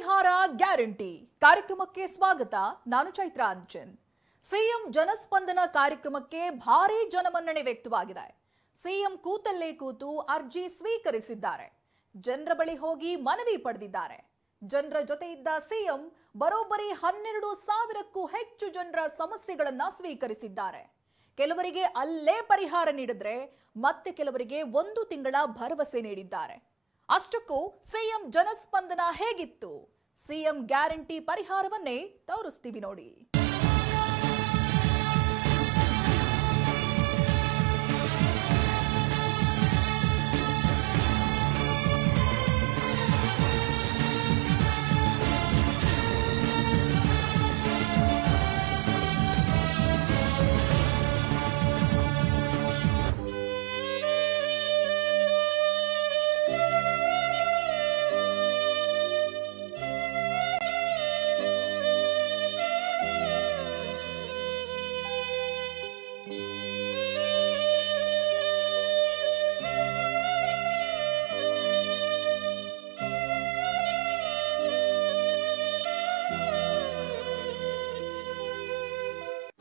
ಪರಿಹಾರ ಗ್ಯಾರಂಟಿ ಕಾರ್ಯಕ್ರಮಕ್ಕೆ ಸ್ವಾಗತ. ನಾನು ಚೈತ್ರ ಅಂಚನ್. ಸಿಎಂ ಜನಸ್ಪಂದನ ಕಾರ್ಯಕ್ರಮಕ್ಕೆ ಭಾರೀ ಜನಮನ್ನಣೆ ವ್ಯಕ್ತವಾಗಿದೆ. ಸಿಎಂ ಕೂತಲ್ಲೇ ಕೂತು ಅರ್ಜಿ ಸ್ವೀಕರಿಸಿದ್ದಾರೆ. ಜನರ ಬಳಿ ಹೋಗಿ ಮನವಿ ಪಡೆದಿದ್ದಾರೆ. ಜನರ ಜೊತೆ ಇದ್ದ ಸಿಎಂ ಬರೋಬ್ಬರಿ 12,000ಕ್ಕೂ ಹೆಚ್ಚು ಜನರ ಸಮಸ್ಯೆಗಳನ್ನ ಸ್ವೀಕರಿಸಿದ್ದಾರೆ. ಕೆಲವರಿಗೆ ಅಲ್ಲೇ ಪರಿಹಾರ ನೀಡಿದ್ರೆ ಮತ್ತೆ ಕೆಲವರಿಗೆ 1 ತಿಂಗಳ ಭರವಸೆ ನೀಡಿದ್ದಾರೆ. ಅಷ್ಟಕ್ಕೂ ಸಿಎಂ ಜನಸ್ಪಂದನ ಹೇಗಿತ್ತು? ಸಿಎಂ ಗ್ಯಾರಂಟಿ ಪರಿಹಾರವನ್ನೇ ತೋರಿಸ್ತೀವಿ ನೋಡಿ.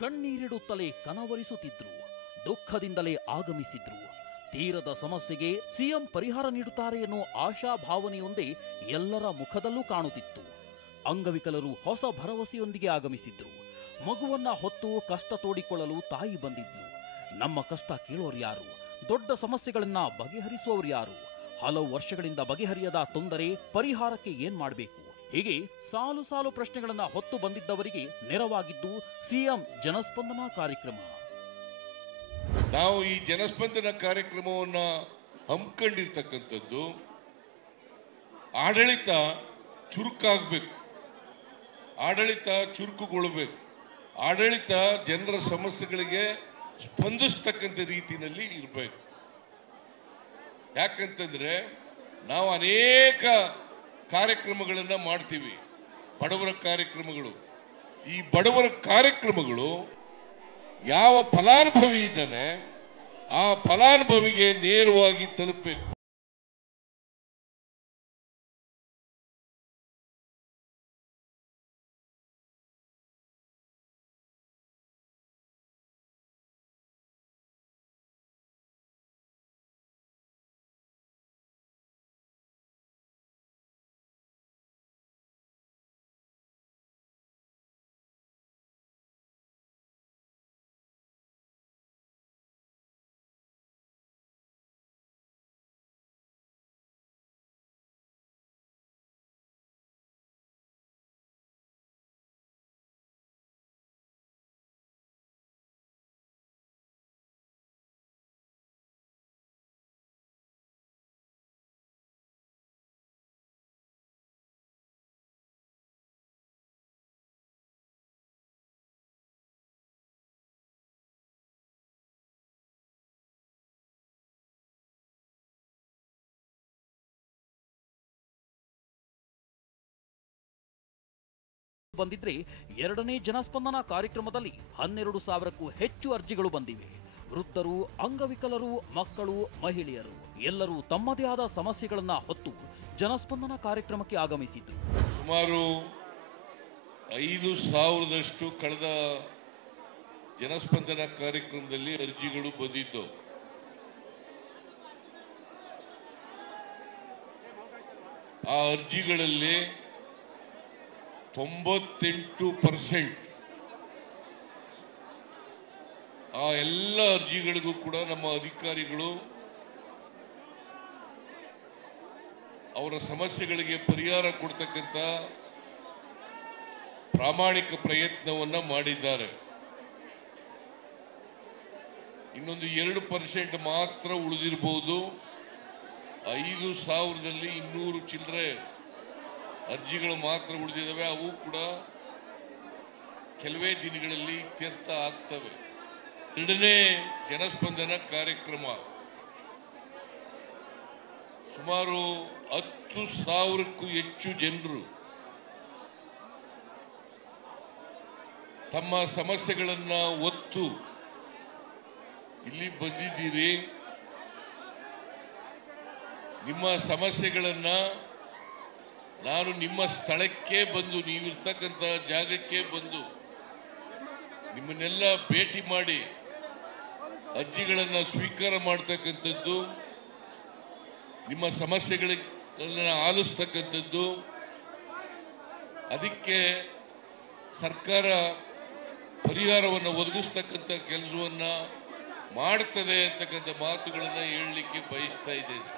ಕಣ್ಣೀರಿಡುತ್ತಲೇ ಕನವರಿಸುತ್ತಿದ್ರು, ದುಃಖದಿಂದಲೇ ಆಗಮಿಸಿದ್ರು. ತೀರದ ಸಮಸ್ಯೆಗೆ ಸಿಎಂ ಪರಿಹಾರ ನೀಡುತ್ತಾರೆ ಎನ್ನುವ ಆಶಾಭಾವನೆಯೊಂದೇ ಎಲ್ಲರ ಮುಖದಲ್ಲೂ ಕಾಣುತ್ತಿತ್ತು. ಅಂಗವಿಕಲರು ಹೊಸ ಭರವಸೆಯೊಂದಿಗೆ ಆಗಮಿಸಿದ್ರು. ಮಗುವನ್ನ ಹೊತ್ತು ಕಷ್ಟ ತೋಡಿಕೊಳ್ಳಲು ತಾಯಿ ಬಂದಿದ್ಲು. ನಮ್ಮ ಕಷ್ಟ ಕೇಳೋರು ಯಾರು? ದೊಡ್ಡ ಸಮಸ್ಯೆಗಳನ್ನ ಬಗೆಹರಿಸುವವರು ಯಾರು? ಹಲವು ವರ್ಷಗಳಿಂದ ಬಗೆಹರಿಯದ ತೊಂದರೆ ಪರಿಹಾರಕ್ಕೆ ಏನ್ ಮಾಡಬೇಕು? ಹೀಗೆ ಸಾಲು ಸಾಲು ಪ್ರಶ್ನೆಗಳನ್ನ ಹೊತ್ತು ಬಂದಿದ್ದವರಿಗೆ ನೆರವಾಗಿದ್ದು ಸಿಎಂ ಜನಸ್ಪಂದನ ಕಾರ್ಯಕ್ರಮ. ನಾವು ಈ ಜನಸ್ಪಂದನ ಕಾರ್ಯಕ್ರಮವನ್ನು ಹಮ್ಮಿಕೊಂಡಿರ್ತಕ್ಕಂಥದ್ದು ಆಡಳಿತ ಚುರುಕಾಗಬೇಕು, ಆಡಳಿತ ಚುರುಕುಗೊಳ್ಳಬೇಕು, ಆಡಳಿತ ಜನರ ಸಮಸ್ಯೆಗಳಿಗೆ ಸ್ಪಂದಿಸ್ತಕ್ಕಂಥ ರೀತಿಯಲ್ಲಿ ಇರಬೇಕು. ಯಾಕಂತಂದ್ರೆ ನಾವು ಅನೇಕ ಕಾರ್ಯಕ್ರಮಗಳನ್ನು ಮಾಡ್ತೀವಿ, ಬಡವರ ಕಾರ್ಯಕ್ರಮಗಳು. ಈ ಬಡವರ ಕಾರ್ಯಕ್ರಮಗಳು ಯಾವ ಫಲಾನುಭವಿ ಇದ್ದಾನೆ ಆ ಫಲಾನುಭವಿಗೆ ನೇರವಾಗಿ ತಲುಪಬೇಕು. ಬಂದಿದ್ರೆ ಎರಡನೇ ಜನಸ್ಪಂದನ ಕಾರ್ಯಕ್ರಮದಲ್ಲಿ 12,000ಕ್ಕೂ ಹೆಚ್ಚು ಅರ್ಜಿಗಳು ಬಂದಿವೆ. ವೃದ್ಧರು, ಅಂಗವಿಕಲರು, ಮಕ್ಕಳು, ಮಹಿಳೆಯರು ಎಲ್ಲರೂ ತಮ್ಮದೇ ಆದ ಸಮಸ್ಯೆಗಳನ್ನ ಹೊತ್ತು ಜನಸ್ಪಂದನ ಕಾರ್ಯಕ್ರಮಕ್ಕೆ ಆಗಮಿಸಿದ್ರು. ಸುಮಾರು 5,000ದಷ್ಟು ಕಳೆದ ಜನಸ್ಪಂದನ ಕಾರ್ಯಕ್ರಮದಲ್ಲಿ ಅರ್ಜಿಗಳು ಬಂದಿದ್ದು. ಆ ಅರ್ಜಿಗಳಲ್ಲಿ 98% ಆ ಎಲ್ಲ ಅರ್ಜಿಗಳಿಗೂ ಕೂಡ ನಮ್ಮ ಅಧಿಕಾರಿಗಳು ಅವರ ಸಮಸ್ಯೆಗಳಿಗೆ ಪರಿಹಾರ ಕೊಡ್ತಕ್ಕಂಥ ಪ್ರಾಮಾಣಿಕ ಪ್ರಯತ್ನವನ್ನ ಮಾಡಿದ್ದಾರೆ. ಇನ್ನೊಂದು 2% ಮಾತ್ರ ಉಳಿದಿರಬಹುದು. 5,000ದಲ್ಲಿ 200 ಚಿಲ್ಲರೆ ಅರ್ಜಿಗಳು ಮಾತ್ರ ಉಳಿದಿದ್ದಾವೆ. ಅವು ಕೂಡ ಕೆಲವೇ ದಿನಗಳಲ್ಲಿ ಇತ್ಯರ್ಥ ಆಗ್ತವೆ. ಎರಡನೇ ಜನಸ್ಪಂದನ ಕಾರ್ಯಕ್ರಮ ಸುಮಾರು 10,000ಕ್ಕೂ ಹೆಚ್ಚು ಜನರು ತಮ್ಮ ಸಮಸ್ಯೆಗಳನ್ನ ಒತ್ತು ಇಲ್ಲಿ ಬಂದಿದ್ದೀರಿ. ನಿಮ್ಮ ಸಮಸ್ಯೆಗಳನ್ನ ನಾನು ನಿಮ್ಮ ಸ್ಥಳಕ್ಕೆ ಬಂದು ನೀವಿರ್ತಕ್ಕಂಥ ಜಾಗಕ್ಕೆ ಬಂದು ನಿಮ್ಮನ್ನೆಲ್ಲ ಭೇಟಿ ಮಾಡಿ ಅರ್ಜಿಗಳನ್ನು ಸ್ವೀಕಾರ ಮಾಡ್ತಕ್ಕಂಥದ್ದು, ನಿಮ್ಮ ಸಮಸ್ಯೆಗಳನ್ನು ಆಲಿಸ್ತಕ್ಕಂಥದ್ದು, ಅದಕ್ಕೆ ಸರ್ಕಾರ ಪರಿಹಾರವನ್ನು ಒದಗಿಸ್ತಕ್ಕಂಥ ಕೆಲಸವನ್ನು ಮಾಡ್ತದೆ ಅಂತಕ್ಕಂಥ ಮಾತುಗಳನ್ನು ಹೇಳಲಿಕ್ಕೆ ಬಯಸ್ತಾ ಇದ್ದೇನೆ.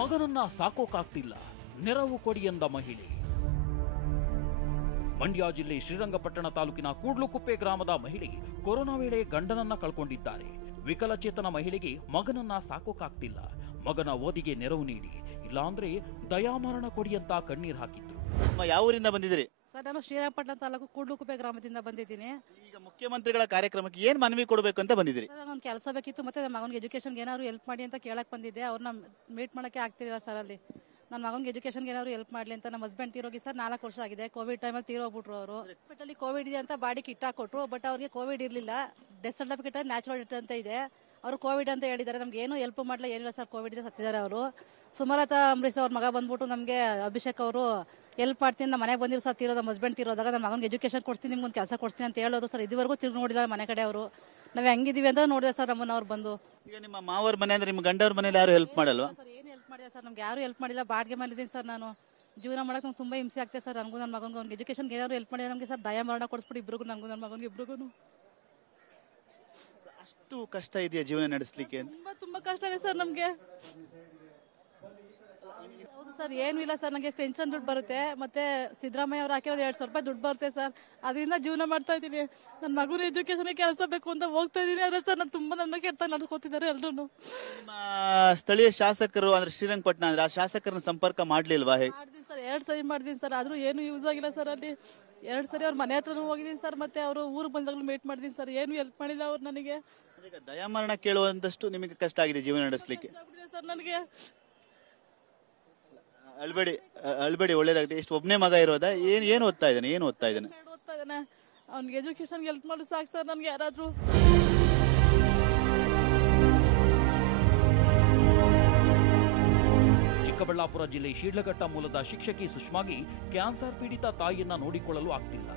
ಮಗನನ್ನ ಸಾಕೋಕಾಗ್ತಿಲ್ಲ, ನೆರವು ಕೊಡಿ ಎಂದ ಮಹಿಳೆ. ಮಂಡ್ಯ ಜಿಲ್ಲೆ ಶ್ರೀರಂಗಪಟ್ಟಣ ತಾಲೂಕಿನ ಕೂಡ್ಲುಕುಪ್ಪೆ ಗ್ರಾಮದ ಮಹಿಳೆ ಕೊರೋನಾ ವೇಳೆ ಗಂಡನನ್ನ ಕಳ್ಕೊಂಡಿದ್ದಾರೆ. ವಿಕಲಚೇತನ ಮಹಿಳೆಗೆ ಮಗನನ್ನ ಸಾಕೋಕಾಗ್ತಿಲ್ಲ, ಮಗನ ಓದಿಗೆ ನೆರವು ನೀಡಿ, ಇಲ್ಲಾಂದ್ರೆ ದಯಾಮರಣ ಕೊಡಿ ಅಂತ ಕಣ್ಣೀರ್ ಹಾಕಿದ್ರು. ಯಾವ ಊರಿಂದ ಬಂದಿದ್ದೀರಿ? ಸರ್, ನಾನು ಶ್ರೀರಂಗಪಟ್ಟಣ ತಾಲೂಕು ಕೂಡ್ಲುಕುಪ್ಪೆ ಗ್ರಾಮದಿಂದ ಬಂದಿದ್ದೀನಿ. ಈಗ ಮುಖ್ಯಮಂತ್ರಿಗಳ ಕಾರ್ಯಕ್ರಮಕ್ಕೆ ಏನ್ ಮನವಿ ಕೊಡಬೇಕು ಅಂತ ಬಂದಿದ್ದೀರಿ? ಸರ್, ನನಗೊಂದು ಕೆಲಸ ಬೇಕಿತ್ತು, ಮತ್ತೆ ನನ್ನ ಮಗನಿಗೆ ಎಜುಕೇಷನ್ಗೆ ಏನಾದ್ರು ಹೆಲ್ಪ್ ಮಾಡಿ ಅಂತ ಕೇಳಕ್ ಬಂದಿದ್ದೆ. ಅವ್ರನ್ನ ಮೀಟ್ ಮಾಡೋಕ್ಕೆ ಆಗ್ತಿರಲಿಲ್ಲ ಸರ್. ಅಲ್ಲಿ ನನ್ನ ಮಗನಿಗೆ ಎಜುಕೇಷನ್ಗೆ ಏನಾದ್ರು ಹೆಲ್ಪ್ ಮಾಡಲಿ ಅಂತ. ನಮ್ಮ ಹಸ್ಬೆಂಡ್ ತೀರೋಗಿ ಸರ್ 4 ವರ್ಷ ಆಗಿದೆ. ಕೋವಿಡ್ ಟೈಮಲ್ಲಿ ತೀರೋಗ್ಬಿಟ್ರು ಅವರು. ಹಾಸ್ಪಿಟಲ್ಲಿ ಕೋವಿಡ್ ಇದೆ ಅಂತ ಬಾಡಿ ಕಿಟ್ ಹಾಕೊಟ್ರು, ಬಟ್ ಅವ್ರಿಗೆ ಕೋವಿಡ್ ಇರಲಿಲ್ಲ. ಡೆತ್ ಸರ್ಟಿಫಿಕೇಟ್ ನ್ಯಾಚುರಲ್ ಡೆತ್ ಅಂತ ಇದೆ. ಅವರು ಕೋವಿಡ್ ಅಂತ ಹೇಳಿದ್ದಾರೆ. ನಮ್ಗೆ ಏನು ಹೆಲ್ಪ್ ಮಾಡಲ್ಲ, ಏನಿಲ್ಲ ಸರ್. ಕೋವಿಡ್ ಇದೆ, ಸತ್ತಿದ್ದಾರೆ ಅವರು. ಸುಮಲತಾ ಅಂಬರೀಶ್ ಅವ್ರ ಮಗ ಬಂದ್ಬಿಟ್ಟು ನಮಗೆ ಅಭಿಷೇಕ್ ಅವರು ಹೆಲ್ಪ್ ಮಾಡ್ತೀನಿ, ನಮ್ಮ ಮನೆಗೆ ಬಂದಿರೋ ಸರ್ ತೀರೋದು. ನಮ್ಮ ಹಸ್ಬೆಂಡ್ ತೀರೋದಾಗ ನಮ್ಮ ಮಗನಿಗೆ ಎಜುಕೇಷನ್ ಕೊಡ್ತೀನಿ, ನಿಮ್ಗೊಂದು ಕೆಲಸ ಕೊಡ್ತೀನಿ ಅಂತ ಹೇಳೋದು ಸರ್. ಇದುವರೆಗೂ ತಿರುಗಿ ನೋಡಿಲ್ಲ ಮನೆ ಕಡೆ ಅವರು. ನಾವು ಹೆಂಗಿದೀವಿ ಅಂತ ನೋಡಿದೆ ಸರ್ ನಮ್ಮನ್ನ ಅವ್ರು ಬಂದು. ಈಗ ನಿಮ್ಮ ಮಾವರ ಮನೆ ಅಂದ್ರೆ ನಿಮ್ಮ ಗಂಡವ್ರ ಮನೇಲಿ ಯಾರು ಹೆಲ್ಪ್ ಮಾಡಲ್ವಾ? ಸರ್, ಏನು ಹೆಲ್ಪ್ ಮಾಡಿಲ್ಲ ಸರ್, ನಮ್ಗೆ ಯಾರು ಹೆಲ್ಪ್ ಮಾಡಿಲ್ಲ. ಬಾಡಿಗೆ ಮೇಲೆ ಇದ್ದೀನಿ ಸರ್ ನಾನು. ಜೀವನ ಮಾಡಕ್ಕೆ ನಮ್ಗೆ ತುಂಬ ಹಿಂಸೆ ಆಗ್ತದೆ ಸರ್. ನನಗೂ ನನ್ನ ಮಗನಿಗೆ ಅವ್ನಿಗೆ ಎಜುಕೇಷನ್ಗೆ ಏನಾದ್ರು ಹೆಲ್ಪ್ ಮಾಡಿಲ್ಲ ನಮಗೆ ಸರ್. ದಯಾ ಮರಣ ಕೊಡಿಸ್ಬಿಟ್ಟು ಇಬ್ರಿಗೂ, ನನಗೂ ನನ್ನ ಮಗನಿಗೆ ಇಬ್ರಿಗೂ. ಅಷ್ಟು ಕಷ್ಟ ಇದೆಯಾ ಜೀವನ ನಡೆಸಲಿಕ್ಕೆ? ತುಂಬ ಕಷ್ಟನೇ ಸರ್ ನಮಗೆ. ಹೌದು ಸರ್, ಏನೂ ಇಲ್ಲ ಸರ್. ನನಗೆ ಪೆನ್ಷನ್ ದುಡ್ಡು ಬರುತ್ತೆ, ಮತ್ತೆ ಸಿದ್ದರಾಮಯ್ಯ ಅವ್ರು ಹಾಕಿರೋದು 2,000 ರೂಪಾಯಿ ದುಡ್ಡು ಬರುತ್ತೆ ಸರ್. ಅದರಿಂದ ಜೀವನ ಮಾಡ್ತಾ ಇದ್ದೀನಿ. ನನ್ನ ಮಗುನ ಎಜುಕೇಷನ್ಗೆ ಕೆಲಸ ಬೇಕು ಅಂತ ಹೋಗ್ತಾ ಇದ್ದೀನಿ. ಆದರೆ ಸರ್ ನಾನು ತುಂಬ ನನ್ನ ಕೆಟ್ಟ ನಡ್ಸ್ಕೊತಿದ್ದಾರೆ ಎಲ್ಲರೂ. ನಿಮ್ಮ ಸ್ಥಳೀಯ ಶಾಸಕರು ಅಂದ್ರೆ ಶ್ರೀರಂಗಪಟ್ಟಣ ಅಂದ್ರೆ ಆ ಶಾಸಕರನ್ನ ಸಂಪರ್ಕ ಮಾಡ್ಲಿಲ್ವಾ? ಹೇಗೆ ಮಾಡ್ತೀನಿ ಸರ್, 2 ಸರಿ ಮಾಡ್ತೀನಿ ಸರ್. ಆದರೂ ಏನು ಯೂಸ್ ಆಗಿಲ್ಲ ಸರ್. ಅಲ್ಲಿ 2 ಸರಿ ಅವ್ರ ಮನೆ ಹತ್ರನೂ ಹೋಗಿದ್ದೀನಿ ಸರ್, ಮತ್ತೆ ಅವರು ಊರಿಗೆ ಬಂದಾಗಲೂ ಮೀಟ್ ಮಾಡಿದ್ದೀನಿ ಸರ್. ಏನು ಹೆಲ್ಪ್ ಮಾಡಿಲ್ಲ ಅವ್ರು ನನಗೆ. ಈಗ ದಯಾಮರಣ ಕೇಳುವಂತಷ್ಟು ನಿಮಗೆ ಕಷ್ಟ ಆಗಿದೆ ಜೀವನ ನಡೆಸಲಿಕ್ಕೆ ಸರ್ ನನಗೆ. ಅಳ್ಬೇಡಿ, ಒಳ್ಳೇದಾಗಿದೆ. ಎಷ್ಟು ಒಬ್ಬನೇ ಮಗ ಇರೋದಾ? ಏನು ಓದ್ತಾ ಇದ್ದಾನೆ? ಓದ್ತಾ ಇದ್ದಾನೆ? ಅವ್ನಿಗೆ ಎಜುಕೇಶನ್ಗೆ ಹೆಲ್ಪ್ ಮಾಡಿ ಸಾಕು ಸರ್ ನನಗೆ ಯಾರಾದರೂ. ಚಿಕ್ಕಬಳ್ಳಾಪುರ ಜಿಲ್ಲೆ ಶಿಡ್ಲಘಟ್ಟ ಮೂಲದ ಶಿಕ್ಷಕಿ ಸುಷ್ಮಾಗಿ ಕ್ಯಾನ್ಸರ್ ಪೀಡಿತ ತಾಯಿಯನ್ನ ನೋಡಿಕೊಳ್ಳಲು ಆಗ್ತಿಲ್ಲ.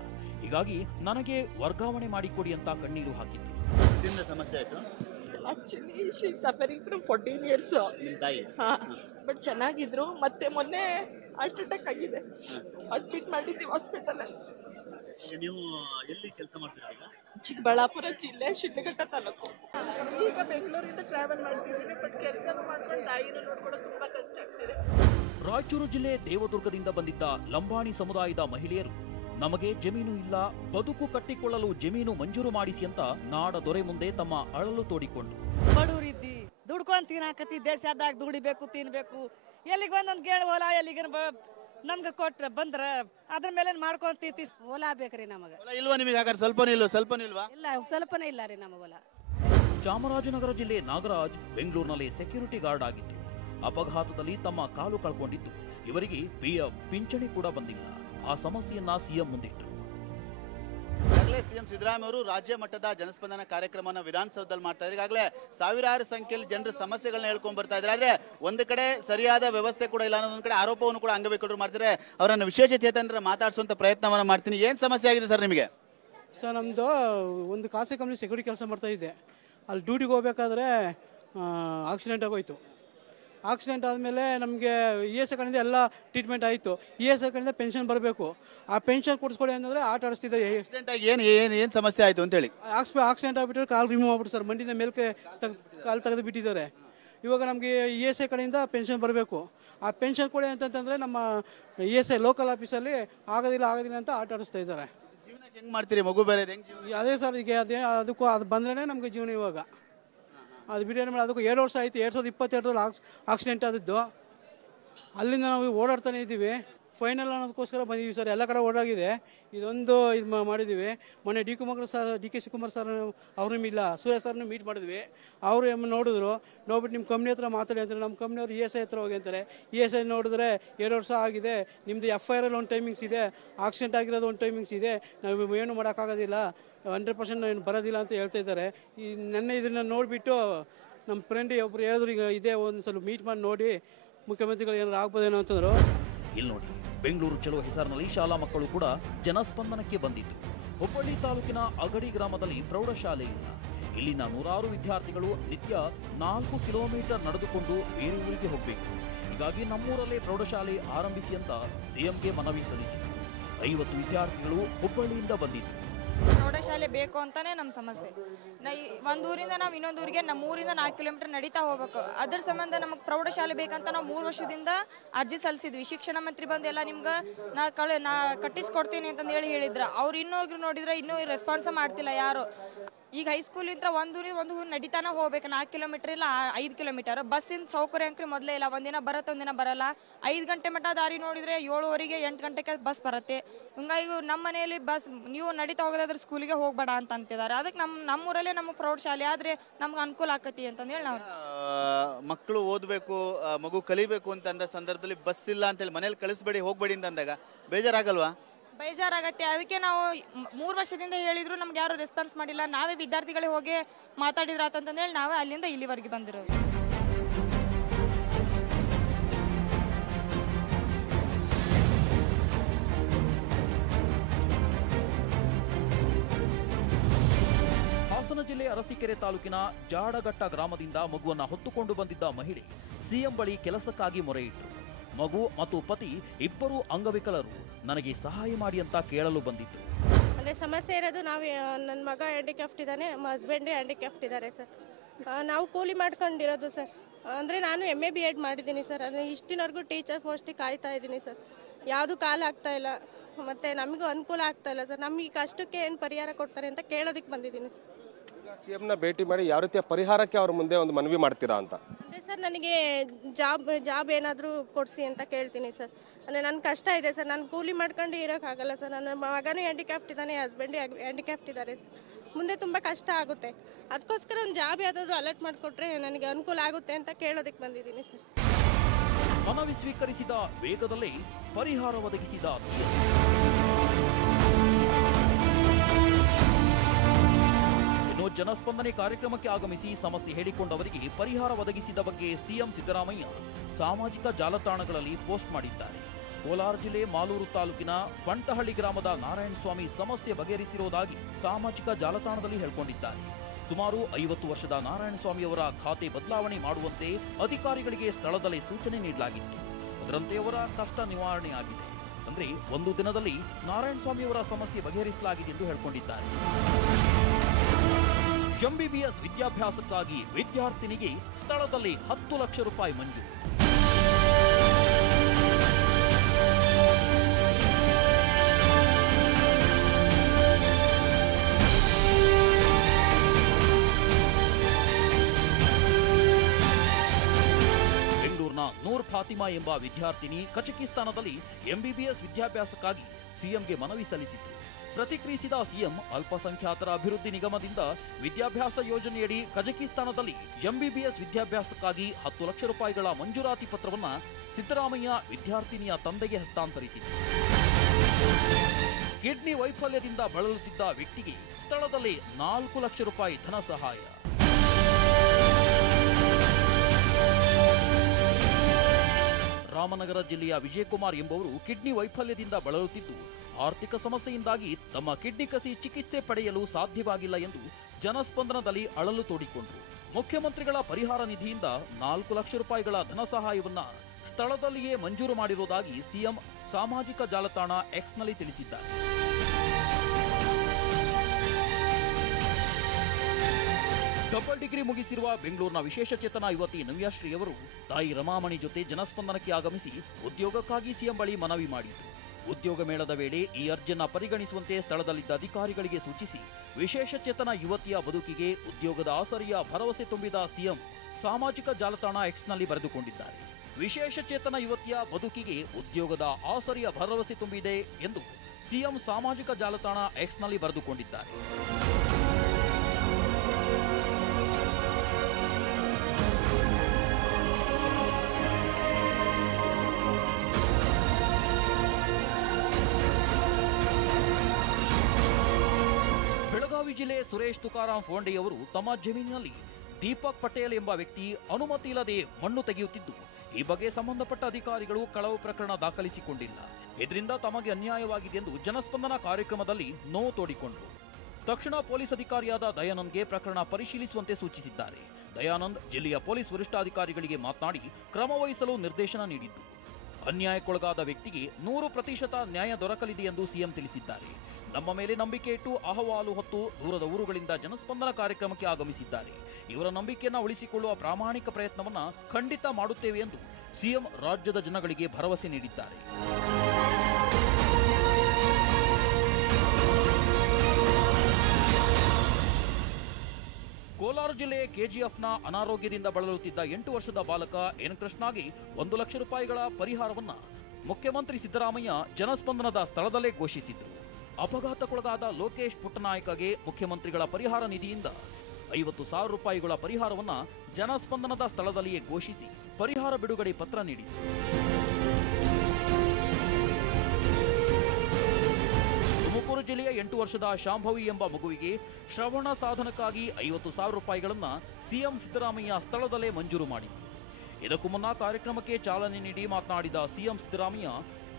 ಹೀಗಾಗಿ ನನಗೆ ವರ್ಗಾವಣೆ ಮಾಡಿಕೊಡಿ ಅಂತ ಕಣ್ಣೀರು ಹಾಕಿದ್ರು. ಸಮಸ್ಯೆ ಆಯ್ತು. Actually she suffering from 14 years. ನಿಮ್ಮ ತಾಯಿ ಬಟ್ ಚೆನ್ನಾಗಿದ್ರು. ಮತ್ತೆ ಮೊನ್ನೆ ಹಾರ್ಟ್ ಅಟ್ಯಾಕ್ ಆಗಿದೆ. ಅಡ್ಮಿಟ್ ಮಾಡಿದ್ದೀವಿ ಹಾಸ್ಪಿಟಲಲ್ಲಿ. ನೀವು ಎಲ್ಲಿ ಕೆಲಸ ಮಾಡ್ತೀರಾ ಈಗ? ಚಿಕ್ಕಬಳ್ಳಾಪುರ ಜಿಲ್ಲೆ ಶಿಡ್ಲಘಟ್ಟ ತಾಲೂಕು. ಈಗ ಬೆಂಗಳೂರಿಂದ ಟ್ರಾವೆಲ್ ಮಾಡ್ತಿದ್ದೀನಿ, ಬಟ್ ಕೆಲಸನೂ ಮಾಡ್ಕೊಂಡು ತಾಯಿನೂ ನೋಡ್ಕೊಳ್ಳೋದು ತುಂಬ ಕಷ್ಟ ಆಗ್ತಿದೆ. ರಾಯಚೂರು ಜಿಲ್ಲೆ ದೇವದುರ್ಗದಿಂದ ಬಂದಿದ್ದ ಲಂಬಾಣಿ ಸಮುದಾಯದ ಮಹಿಳೆಯರು ನಮಗೆ ಜಮೀನು ಇಲ್ಲ, ಬದುಕು ಕಟ್ಟಿಕೊಳ್ಳಲು ಜಮೀನು ಮಂಜೂರು ಮಾಡಿಸಿ ಅಂತ ನಾಡ ದೊರೆ ಮುಂದೆ ತಮ್ಮ ಅಳಲು ತೋಡಿಕೊಂಡು, ಬಡವರಿದ್ದಿ ದುಡ್ಕೊಂಡು ತಿನ್ನಾಕತ್ತಿ, ದೇಶದಾಗ ದುಡಿಬೇಕು, ತಿನ್ಬೇಕು. ಎಲ್ಲಿಗೆ ಬಂದು ನಮ್ಗೆ ಹೇಳಿ ಹೊಲ ಎಲ್ಲಿಗೆ ನಮ್ಗೆ ಕೊಟ್ರೆ ಬಂದ್ರೆ ಅದ್ರ ಮೇಲೆ ಮಾಡ್ಕೊಂತೀತಿ. ಹೊಲ ಬೇಕ್ರಿ ನಮಗೆ. ಇಲ್ವಾ ನಿಮಗೆ? ಹಾಗಾದ್ರೆ ಸ್ವಲ್ಪನೇ ಇಲ್ವಾ? ಇಲ್ಲ, ಸ್ವಲ್ಪನೇ ಇಲ್ಲ ರೀ ನಮಗೆ ಹೊಲ. ಚಾಮರಾಜನಗರ ಜಿಲ್ಲೆ ನಾಗರಾಜ್ ಬೆಂಗಳೂರಿನಲ್ಲಿ ಸೆಕ್ಯೂರಿಟಿ ಗಾರ್ಡ್ ಆಗಿದ್ದು, ಅಪಘಾತದಲ್ಲಿ ತಮ್ಮ ಕಾಲು ಕಳ್ಕೊಂಡಿದ್ದು, ಇವರಿಗೆ ಪಿಎಫ್ ಪಿಂಚಣಿ ಕೂಡ ಬಂದಿಲ್ಲ. ಆ ಸಮಸ್ಯೆಯನ್ನ ಸಿಎಂ ಮುಂದಿಟ್ಟರು. ಈಗಾಗಲೇ ಸಿಎಂ ಸಿದ್ದರಾಮಯ್ಯ ಅವರು ರಾಜ್ಯ ಮಟ್ಟದ ಜನಸ್ಪಂದನ ಕಾರ್ಯಕ್ರಮನ ವಿಧಾನಸೌಧದಲ್ಲಿ ಮಾಡ್ತಾ ಇದ್ದಾರೆ. ಈಗಾಗಲೇ ಸಾವಿರಾರು ಸಂಖ್ಯೆಯಲ್ಲಿ ಜನರ ಸಮಸ್ಯೆಗಳನ್ನ ಹೇಳ್ಕೊಂಡು ಬರ್ತಾ ಇದ್ದಾರೆ. ಆದ್ರೆ ಒಂದು ಕಡೆ ಸರಿಯಾದ ವ್ಯವಸ್ಥೆ ಕೂಡ ಇಲ್ಲ, ಅನ್ನೋದೊಂದು ಕಡೆ ಆರೋಪವನ್ನು ಕೂಡ ಅಂಗವಿಕಲರು ಮಾಡ್ತಾರೆ. ಅವರನ್ನು ವಿಶೇಷ ಚೇತನರ ಮಾತಾಡಿಸುವಂತ ಪ್ರಯತ್ನವನ್ನ ಮಾಡ್ತೀನಿ. ಏನ್ ಸಮಸ್ಯೆ ಆಗಿದೆ ಸರ್ ನಿಮಗೆ? ಸರ್, ನಮ್ಮದು ಒಂದು ಖಾಸಗಿ ಕಂಪ್ನಿ ಸೆಕ್ಯೂರಿಟಿ ಕೆಲಸ ಮಾಡ್ತಾ ಇದ್ದೆ. ಅಲ್ಲಿ ಡ್ಯೂಟಿಗೆ ಹೋಗ್ಬೇಕಾದ್ರೆ ಆಕ್ಸಿಡೆಂಟ್ ಆಗೋಯ್ತು. ಆಕ್ಸಿಡೆಂಟ್ ಆದಮೇಲೆ ನಮಗೆ ESI ಕಡೆಯಿಂದ ಎಲ್ಲ ಟ್ರೀಟ್ಮೆಂಟ್ ಆಯಿತು. ESI ಕಡೆಯಿಂದ ಪೆನ್ಷನ್ ಬರಬೇಕು. ಆ ಪೆನ್ಷನ್ ಕೊಡಿಸ್ಕೊಡಿ ಅಂತಂದರೆ ಆಟ ಆಡಿಸ್ತಿದ್ದಾರೆ. ಆಕ್ಸಿಡೆಂಟ್ ಆಗಿ ಏನು ಸಮಸ್ಯೆ ಆಯಿತು ಅಂತೇಳಿ ಆಕ್ಸಿಡೆಂಟ್ ಆಗಿಬಿಟ್ಟು ಕಾಲು ರಿಮೂವ್ ಆಗ್ಬಿಟ್ಟು ಸರ್, ಮಂಡಿನ ಮೇಲ್ಕೆ ಕಾಲು ತೆಗೆದು ಬಿಟ್ಟಿದ್ದಾರೆ. ಇವಾಗ ನಮಗೆ ESI ಕಡೆಯಿಂದ ಪೆನ್ಷನ್ ಬರಬೇಕು. ಆ ಪೆನ್ಷನ್ ಕೊಡಿ ಅಂತಂತಂದರೆ ನಮ್ಮ ESI ಲೋಕಲ್ ಆಫೀಸಲ್ಲಿ ಆಗೋದಿಲ್ಲ ಅಂತ ಆಟ ಆಡಿಸ್ತಾ ಇದ್ದಾರೆ. ಜೀವನಕ್ಕೆ ಹೆಂಗೆ ಮಾಡ್ತೀರಿ? ಮಗು ಬೇರೆ ಹೆಂಗೆ? ಅದೇ ಸರ್, ಈಗ ಅದಕ್ಕೂ ಅದು ಬಂದ್ರೇ ನಮಗೆ ಜೀವನ. ಇವಾಗ ಅದು ಬಿರಿಯಾನಿ ಮಾಡಿ ಅದಕ್ಕೂ 7 ವರ್ಷ ಆಯಿತು. 2022ರಲ್ಲಿ ಆಕ್ಸಿಡೆಂಟ್ ಆದದ್ದು. ಅಲ್ಲಿಂದ ನಾವು ಓಡಾಡ್ತಾನೆ ಇದ್ದೀವಿ. ಫೈನಲ್ ಅನ್ನೋದಕ್ಕೋಸ್ಕರ ಬಂದಿದ್ದೀವಿ ಸರ್. ಎಲ್ಲ ಕಡೆ ಓಡಾಗಿದೆ. ಇದು ಮಾಡಿದ್ದೀವಿ. ಮೊನ್ನೆ DK ಶಿವಕುಮಾರ್ ಸರ್ ಅವ್ರನ್ನೂ ಇಲ್ಲ, ಸೂರ್ಯ ಸರ್ನೂ ಮೀಟ್ ಮಾಡಿದ್ವಿ. ಅವರು ನೋಡ್ಬಿಟ್ಟು ನಿಮ್ಮ ಕಂಪ್ನಿ ಹತ್ರ ಮಾತಾಡಿ ಅಂತಾರೆ. ನಮ್ಮ ಕಂಪ್ನಿಯವ್ರು ESI ಹತ್ರ ಹೋಗಿ ಅಂತಾರೆ. ESI ನೋಡಿದ್ರೆ 7 ವರ್ಷ ಆಗಿದೆ, ನಿಮ್ಮದು FIR ಒಂದು ಟೈಮಿಂಗ್ಸ್ ಇದೆ, ಆಕ್ಸಿಡೆಂಟ್ ಆಗಿರೋದು ಒಂದು ಟೈಮಿಂಗ್ಸ್ ಇದೆ, ನಾವು ಏನು ಮಾಡೋಕ್ಕಾಗೋದಿಲ್ಲ, 100% ಏನು ಬರೋದಿಲ್ಲ ಅಂತ ಹೇಳ್ತಾ ಇದ್ದಾರೆ. ಈ ಇದನ್ನು ನೋಡಿಬಿಟ್ಟು ನಮ್ಮ ಫ್ರೆಂಡ್ ಒಬ್ರು ಹೇಳಿದ್ರು ಈಗ ಇದೇ ಒಂದು ಸಲ ಮೀಟ್ ಮಾಡಿ ನೋಡಿ ಮುಖ್ಯಮಂತ್ರಿಗಳು ಏನಾರು ಆಗ್ಬೋದೇನೋ ಅಂತಂದ್ರು. ಇಲ್ಲಿ ನೋಡಿ, ಬೆಂಗಳೂರು ಚಲೋ ಹೆಸರಿನಲ್ಲಿ ಶಾಲಾ ಮಕ್ಕಳು ಕೂಡ ಜನಸ್ಪಂದನಕ್ಕೆ ಬಂದಿದ್ರು. ಹುಬ್ಬಳ್ಳಿ ತಾಲೂಕಿನ ಅಗಡಿ ಗ್ರಾಮದಲ್ಲಿ ಪ್ರೌಢಶಾಲೆ ಇಲ್ಲ. ಇಲ್ಲಿನ ನೂರಾರು ವಿದ್ಯಾರ್ಥಿಗಳು ನಿತ್ಯ 4 ಕಿಲೋಮೀಟರ್ ನಡೆದುಕೊಂಡು ಬೇರೆ ಊರಿಗೆ ಹೋಗಬೇಕು. ಹೀಗಾಗಿ ನಮ್ಮೂರಲ್ಲೇ ಪ್ರೌಢಶಾಲೆ ಆರಂಭಿಸಿ ಅಂತ ಸಿಎಂಗೆ ಮನವಿ ಸಲ್ಲಿಸಿದರು. 50 ವಿದ್ಯಾರ್ಥಿಗಳು ಹುಬ್ಬಳ್ಳಿಯಿಂದ ಬಂದಿದ್ರು. ಪ್ರೌಢಶಾಲೆ ಬೇಕು ಅಂತಾನೆ ನಮ್ಮ ಸಮಸ್ಯೆ. ಒಂದು ಊರಿಂದ ನಾವು ಇನ್ನೊಂದು ಊರಿಗೆ ನಮ್ಮ ಊರಿಂದ 4 ಕಿಲೋಮೀಟರ್ ನಡೀತಾ ಹೋಗ್ಬೇಕು. ಅದ್ರ ಸಂಬಂಧ ನಮಗೆ ಪ್ರೌಢಶಾಲೆ ಬೇಕಂತ ನಾವು 3 ವರ್ಷದಿಂದ ಅರ್ಜಿ ಸಲ್ಲಿಸಿದ್ವಿ. ಶಿಕ್ಷಣ ಮಂತ್ರಿ ಬಂದು ಎಲ್ಲ ನಿಮ್ಗೆ ನಾ ಕಟ್ಟಿಸ್ಕೊಡ್ತೀನಿ ಅಂತಂದು ಹೇಳಿದ್ರು. ಅವ್ರು ಇನ್ನೊಬ್ರು ನೋಡಿದ್ರೆ ಇನ್ನೂ ರೆಸ್ಪಾನ್ಸ ಮಾಡ್ತಿಲ್ಲ ಯಾರು. ಈಗ ಹೈಸ್ಕೂಲಿಂದ ಒಂದು ಊರು ನಡೀತಾನೆ ಹೋಗ್ಬೇಕು. 4 ಕಿಲೋಮೀಟರ್ ಇಲ್ಲ 5 ಕಿಲೋಮೀಟರ್. ಬಸ್ಸಿನ ಸೌಕರ್ಯ ಅಂಕ್ರಿ ಮೊದಲೇ ಇಲ್ಲ. ಒಂದಿನ ಬರುತ್ತೆ ಒಂದಿನ ಬರಲ್ಲ. 5 ಗಂಟೆ ಮಟ್ಟ ದಾರಿ ನೋಡಿದ್ರೆ 7:15 8 ಗಂಟೆಗೆ ಬಸ್ ಬರುತ್ತೆ. ಹಿಂಗಾಗಿ ನಮ್ಮ ಮನೆಯಲ್ಲಿ ಬಸ್ ನೀವು ನಡೀತಾ ಹೋಗೋದಾದ್ರೆ ಸ್ಕೂಲಿಗೆ ಹೋಗ್ಬೇಡ ಅಂತ ಅಂತಿದ್ದಾರೆ. ಅದಕ್ಕೆ ನಮ್ಮೂರಲ್ಲೇ ನಮಗೆ ಪ್ರೌಢಶಾಲೆ ಆದರೆ ನಮ್ಗೆ ಅನುಕೂಲ ಆಕತಿ ಅಂತಂದೇಳಿ ನಾವು ಮಕ್ಕಳು ಓದಬೇಕು, ಮಗು ಕಲಿಬೇಕು ಅಂತಂದ ಸಂದರ್ಭದಲ್ಲಿ ಬಸ್ ಇಲ್ಲ ಅಂತೇಳಿ ಮನೇಲಿ ಕಳಿಸ್ಬೇಡಿ ಹೋಗ್ಬೇಡಿ ಅಂತಂದಾಗ ಬೇಜಾರಾಗಲ್ವಾ? ಬೇಜಾರಾಗತ್ತೆ. ಅದಕ್ಕೆ ನಾವು 3 ವರ್ಷದಿಂದ ಹೇಳಿದ್ರು ನಮ್ಗೆ ಯಾರು ರೆಸ್ಪಾನ್ಸ್ ಮಾಡಿಲ್ಲ. ನಾವೇ ವಿದ್ಯಾರ್ಥಿಗಳೇ ಹೋಗಿ ಮಾತಾಡಿದ್ರಾತಂತಂದೇಳಿ ನಾವೇ ಅಲ್ಲಿಂದ ಇಲ್ಲಿವರೆಗೆ ಬಂದಿರೋದು. ಹಾಸನ ಜಿಲ್ಲೆ ಅರಸೀಕೆರೆ ತಾಲೂಕಿನ ಜಾಡಘಟ್ಟ ಗ್ರಾಮದಿಂದ ಮಗುವನ್ನ ಹೊತ್ತುಕೊಂಡು ಬಂದಿದ್ದ ಮಹಿಳೆ ಸಿಎಂ ಬಳಿ ಕೆಲಸಕ್ಕಾಗಿ ಮೊರೆ ಇಟ್ಟರು. ಮಗು ಮತ್ತು ಪತಿ ಇಬ್ಬರು ಅಂಗವಿಕಲರು. ನನಗೆ ಸಹಾಯ ಮಾಡಿ ಅಂತ ಕೇಳಲು ಬಂದಿತ್ತು. ಅಂದರೆ ಸಮಸ್ಯೆ ಇರೋದು ನನ್ನ ಮಗ ಹ್ಯಾಂಡಿಕ್ಯಾಫ್ಟ್ ಇದ್ದಾನೆ, ನಮ್ಮ ಹಸ್ಬೆಂಡ್ ಹ್ಯಾಂಡಿಕ್ಯಾಫ್ಟ್ ಇದ್ದಾರೆ ಸರ್. ನಾವು ಕೂಲಿ ಮಾಡ್ಕೊಂಡಿರೋದು ಸರ್. ಅಂದರೆ ನಾನು MA BEd ಮಾಡಿದ್ದೀನಿ ಸರ್. ಅಂದರೆ ಇಷ್ಟಿನವರೆಗೂ ಟೀಚರ್ ಪೋಸ್ಟಿಗೆ ಕಾಯ್ತಾ ಇದ್ದೀನಿ ಸರ್. ಯಾವುದು ಕಾಲ ಆಗ್ತಾ ಇಲ್ಲ, ಮತ್ತು ನಮಗೂ ಅನುಕೂಲ ಆಗ್ತಾ ಇಲ್ಲ ಸರ್. ನಮಗೆ ಕಷ್ಟಕ್ಕೆ ಏನು ಪರಿಹಾರ ಕೊಡ್ತಾರೆ ಅಂತ ಕೇಳೋದಕ್ಕೆ ಬಂದಿದ್ದೀನಿ ಸರ್. ಸಿಎಂನ ಭೇಟಿ ಮಾಡಿ ಯಾವ ರೀತಿಯ ಪರಿಹಾರಕ್ಕೆ ಅವ್ರ ಮುಂದೆ ಒಂದು ಮನವಿ ಮಾಡ್ತೀರಾ ಅಂತ? ಅಂದರೆ ಸರ್ ನನಗೆ ಜಾಬ್ ಏನಾದರೂ ಕೊಡಿಸಿ ಅಂತ ಕೇಳ್ತೀನಿ ಸರ್. ಅಂದರೆ ನನ್ನ ಕಷ್ಟ ಇದೆ ಸರ್. ನಾನು ಕೂಲಿ ಮಾಡ್ಕೊಂಡು ಇರೋಕ್ಕಾಗಲ್ಲ ಸರ್. ನನ್ನ ಮಗನೂ ಹ್ಯಾಂಡಿಕ್ಯಾಫ್ಟ್ ಇದ್ದಾನೆ, ಹಸ್ಬೆಂಡ್ ಹ್ಯಾಂಡಿಕ್ಯಾಫ್ಟ್ ಇದ್ದಾರೆ ಸರ್. ಮುಂದೆ ತುಂಬ ಕಷ್ಟ ಆಗುತ್ತೆ. ಅದಕ್ಕೋಸ್ಕರ ಒಂದು ಜಾಬ್ ಯಾವುದಾದ್ರೂ ಅಲರ್ಟ್ ಮಾಡಿಕೊಟ್ರೆ ನನಗೆ ಅನುಕೂಲ ಆಗುತ್ತೆ ಅಂತ ಕೇಳೋದಕ್ಕೆ ಬಂದಿದ್ದೀನಿ ಸರ್. ಮನವಿ ಸ್ವೀಕರಿಸಿದ ವೇಗದಲ್ಲೇ ಪರಿಹಾರ ಒದಗಿಸಿದ ಇನ್ನು ಜನಸ್ಪಂದನೆ ಕಾರ್ಯಕ್ರಮಕ್ಕೆ ಆಗಮಿಸಿ ಸಮಸ್ಯೆ ಹೇಳಿಕೊಂಡವರಿಗೆ ಪರಿಹಾರ ಒದಗಿಸಿದ ಬಗ್ಗೆ ಸಿಎಂ ಸಿದ್ದರಾಮಯ್ಯ ಸಾಮಾಜಿಕ ಜಾಲತಾಣಗಳಲ್ಲಿ ಪೋಸ್ಟ್ ಮಾಡಿದ್ದಾರೆ. ಕೋಲಾರ ಜಿಲ್ಲೆ ಮಾಲೂರು ತಾಲೂಕಿನ ಬಂಟಹಳ್ಳಿ ಗ್ರಾಮದ ನಾರಾಯಣಸ್ವಾಮಿ ಸಮಸ್ಯೆ ಬಗೆಹರಿಸಿರುವುದಾಗಿ ಸಾಮಾಜಿಕ ಜಾಲತಾಣದಲ್ಲಿ ಹೇಳಿಕೊಂಡಿದ್ದಾರೆ. ಸುಮಾರು 50 ವರ್ಷದ ನಾರಾಯಣಸ್ವಾಮಿಯವರ ಖಾತೆ ಬದಲಾವಣೆ ಮಾಡುವಂತೆ ಅಧಿಕಾರಿಗಳಿಗೆ ಸ್ಥಳದಲ್ಲೇ ಸೂಚನೆ ನೀಡಲಾಗಿತ್ತು. ಅದರಂತೆ ಅವರ ಕಷ್ಟ ನಿವಾರಣೆಯಾಗಿದೆ. ಅಂದ್ರೆ ಒಂದು ದಿನದಲ್ಲಿ ನಾರಾಯಣಸ್ವಾಮಿಯವರ ಸಮಸ್ಯೆ ಬಗೆಹರಿಸಲಾಗಿದೆ ಎಂದು ಹೇಳಿಕೊಂಡಿದ್ದಾರೆ. MBBS ವಿದ್ಯಾಭ್ಯಾಸಕ್ಕಾಗಿ ವಿದ್ಯಾರ್ಥಿನಿಗೆ ಸ್ಥಳದಲ್ಲಿ 10 ಲಕ್ಷ ರೂಪಾಯಿ ಮಂಜೂರು. ನೂರ್ ಫಾತಿಮಾ ಎಂಬ ವಿದ್ಯಾರ್ಥಿನಿ ಕಜಕಿಸ್ತಾನದಲ್ಲಿ MBBS ವಿದ್ಯಾಭ್ಯಾಸಕ್ಕಾಗಿ ಸಿಎಂಗೆ ಮನವಿ ಸಲ್ಲಿಸಿತು. ಪ್ರತಿಕ್ರಿಯಿಸಿದ ಸಿಎಂ ಅಲ್ಪಸಂಖ್ಯಾತರ ಅಭಿವೃದ್ಧಿ ನಿಗಮದಿಂದ ವಿದ್ಯಾಭ್ಯಾಸ ಯೋಜನೆಯಡಿ ಕಜಕಿಸ್ತಾನದಲ್ಲಿ MBBS ವಿದ್ಯಾಭ್ಯಾಸಕ್ಕಾಗಿ 10 ಲಕ್ಷ ರೂಪಾಯಿಗಳ ಮಂಜೂರಾತಿ ಪತ್ರವನ್ನ ಸಿದ್ದರಾಮಯ್ಯ ವಿದ್ಯಾರ್ಥಿನಿಯ ತಂದೆಗೆ ಹಸ್ತಾಂತರಿಸಿದರು. ಕಿಡ್ನಿ ವೈಫಲ್ಯದಿಂದ ಬಳಲುತ್ತಿದ್ದ ವ್ಯಕ್ತಿಗೆ ಸ್ಥಳದಲ್ಲಿ 4 ಲಕ್ಷ ರೂಪಾಯಿ ಧನ ಸಹಾಯ. ರಾಮನಗರ ಜಿಲ್ಲೆಯ ವಿಜಯಕುಮಾರ್ ಎಂಬುವರು ಕಿಡ್ನಿ ವೈಫಲ್ಯದಿಂದ ಬಳಲುತ್ತಿದ್ದು ಆರ್ಥಿಕ ಸಮಸ್ಯೆಯಿಂದಾಗಿ ತಮ್ಮ ಕಿಡ್ನಿ ಕಸಿ ಚಿಕಿತ್ಸೆ ಪಡೆಯಲು ಸಾಧ್ಯವಾಗಿಲ್ಲ ಎಂದು ಜನಸ್ಪಂದನದಲ್ಲಿ ಅಳಲು ತೋಡಿಕೊಂಡರು. ಮುಖ್ಯಮಂತ್ರಿಗಳ ಪರಿಹಾರ ನಿಧಿಯಿಂದ 4 ಲಕ್ಷ ರೂಪಾಯಿಗಳ ಧನ ಸಹಾಯವನ್ನ ಸ್ಥಳದಲ್ಲಿಯೇ ಮಂಜೂರು ಮಾಡಿರುವುದಾಗಿ ಸಿಎಂ ಸಾಮಾಜಿಕ ಜಾಲತಾಣ ಎಕ್ಸ್ನಲ್ಲಿ ತಿಳಿಸಿದ್ದಾರೆ. ಡಬಲ್ ಡಿಗ್ರಿ ಮುಗಿಸಿರುವ ಬೆಂಗಳೂರಿನ ವಿಶೇಷಚೇತನ ಯುವತಿ ನವ್ಯಾಶ್ರೀ ಅವರು ತಾಯಿ ರಮಾಮಣಿ ಜೊತೆ ಜನಸ್ಪಂದನಕ್ಕೆ ಆಗಮಿಸಿ ಉದ್ಯೋಗಕ್ಕಾಗಿ ಸಿಎಂ ಬಳಿ ಮನವಿ ಮಾಡಿದರು. ಉದ್ಯೋಗ ಮೇಳದ ವೇಳೆ ಈ ಅರ್ಜಿಯನ್ನ ಪರಿಗಣಿಸುವಂತೆ ಸ್ಥಳದಲ್ಲಿದ್ದ ಅಧಿಕಾರಿಗಳಿಗೆ ಸೂಚಿಸಿ ವಿಶೇಷಚೇತನ ಯುವತಿಯ ಬದುಕಿಗೆ ಉದ್ಯೋಗದ ಆಸರೆಯ ಭರವಸೆ ತುಂಬಿದ ಸಿಎಂ ಸಾಮಾಜಿಕ ಜಾಲತಾಣ ಎಕ್ಸ್ನಲ್ಲಿ ಬರೆದುಕೊಂಡಿದ್ದಾರೆ. ವಿಶೇಷಚೇತನ ಯುವತಿಯ ಬದುಕಿಗೆ ಉದ್ಯೋಗದ ಆಸರೆಯ ಭರವಸೆ ತುಂಬಿದೆ ಎಂದು ಸಿಎಂ ಸಾಮಾಜಿಕ ಜಾಲತಾಣ ಎಕ್ಸ್ನಲ್ಲಿ ಬರೆದುಕೊಂಡಿದ್ದಾರೆ. ಬೆಳಗಾವಿ ಜಿಲ್ಲೆ ಸುರೇಶ್ ತುಕಾರಾಂ ಫೋಂಡೆಯವರು ತಮ್ಮ ಜಮೀನಿನಲ್ಲಿ ದೀಪಕ್ ಪಟೇಲ್ ಎಂಬ ವ್ಯಕ್ತಿ ಅನುಮತಿ ಇಲ್ಲದೆ ಮಣ್ಣು ತೆಗೆಯುತ್ತಿದ್ದು, ಈ ಬಗ್ಗೆ ಸಂಬಂಧಪಟ್ಟ ಅಧಿಕಾರಿಗಳು ಕಳವು ಪ್ರಕರಣ ದಾಖಲಿಸಿಕೊಂಡಿಲ್ಲ. ಇದರಿಂದ ತಮಗೆ ಅನ್ಯಾಯವಾಗಿದೆ ಎಂದು ಜನಸ್ಪಂದನ ಕಾರ್ಯಕ್ರಮದಲ್ಲಿ ನೋವು ತೋಡಿಕೊಂಡರು. ತಕ್ಷಣ ಪೊಲೀಸ್ ಅಧಿಕಾರಿಯಾದ ದಯಾನಂದ್ಗೆ ಪ್ರಕರಣ ಪರಿಶೀಲಿಸುವಂತೆ ಸೂಚಿಸಿದ್ದಾರೆ. ದಯಾನಂದ್ ಜಿಲ್ಲೆಯ ಪೊಲೀಸ್ ವರಿಷ್ಠಾಧಿಕಾರಿಗಳಿಗೆ ಮಾತನಾಡಿ ಕ್ರಮ ವಹಿಸಲು ನಿರ್ದೇಶನ ನೀಡಿದ್ದು, ಅನ್ಯಾಯಕ್ಕೊಳಗಾದ ವ್ಯಕ್ತಿಗೆ 100% ನ್ಯಾಯ ದೊರಕಲಿದೆ ಎಂದು ಸಿಎಂ ತಿಳಿಸಿದ್ದಾರೆ. ನಮ್ಮ ಮೇಲೆ ನಂಬಿಕೆ ಇಟ್ಟು ಅಹವಾಲು ಹೊತ್ತು ದೂರದ ಊರುಗಳಿಂದ ಜನಸ್ಪಂದನ ಕಾರ್ಯಕ್ರಮಕ್ಕೆ ಆಗಮಿಸಿದ್ದಾರೆ. ಇವರ ನಂಬಿಕೆಯನ್ನು ಉಳಿಸಿಕೊಳ್ಳುವ ಪ್ರಾಮಾಣಿಕ ಪ್ರಯತ್ನವನ್ನ ಖಂಡಿತ ಮಾಡುತ್ತೇವೆ ಎಂದು ಸಿಎಂ ರಾಜ್ಯದ ಜನಗಳಿಗೆ ಭರವಸೆ ನೀಡಿದ್ದಾರೆ. ಕೋಲಾರ ಜಿಲ್ಲೆ ಕೆಜಿಎಫ್ನ ಅನಾರೋಗ್ಯದಿಂದ ಬಳಲುತ್ತಿದ್ದ 8 ವರ್ಷದ ಬಾಲಕ ಎನ್ ಕೃಷ್ಣಗೆ 1 ಲಕ್ಷ ರೂಪಾಯಿಗಳ ಪರಿಹಾರವನ್ನ ಮುಖ್ಯಮಂತ್ರಿ ಸಿದ್ದರಾಮಯ್ಯ ಜನಸ್ಪಂದನದ ಸ್ಥಳದಲ್ಲೇ ಘೋಷಿಸಿದ್ರು. ಅಪಘಾತಕ್ಕೊಳಗಾದ ಲೋಕೇಶ್ ಪುಟ್ಟನಾಯಕಗೆ ಮುಖ್ಯಮಂತ್ರಿಗಳ ಪರಿಹಾರ ನಿಧಿಯಿಂದ 50,000 ರೂಪಾಯಿಗಳ ಪರಿಹಾರವನ್ನ ಜನಸ್ಪಂದನದ ಸ್ಥಳದಲ್ಲಿಯೇ ಘೋಷಿಸಿ ಪರಿಹಾರ ಬಿಡುಗಡೆ ಪತ್ರ ನೀಡಿದರು. ತುಮಕೂರು ಜಿಲ್ಲೆಯ 8 ವರ್ಷದ ಶಾಂಭವಿ ಎಂಬ ಮಗುವಿಗೆ ಶ್ರವಣ ಸಾಧನಕ್ಕಾಗಿ 50,000 ರೂಪಾಯಿಗಳನ್ನ ಸಿಎಂ ಸಿದ್ದರಾಮಯ್ಯ ಸ್ಥಳದಲ್ಲೇ ಮಂಜೂರು ಮಾಡಿದರು. ಇದಕ್ಕೂ ಮುನ್ನ ಕಾರ್ಯಕ್ರಮಕ್ಕೆ ಚಾಲನೆ ನೀಡಿ ಮಾತನಾಡಿದ ಸಿಎಂ ಸಿದ್ದರಾಮಯ್ಯ,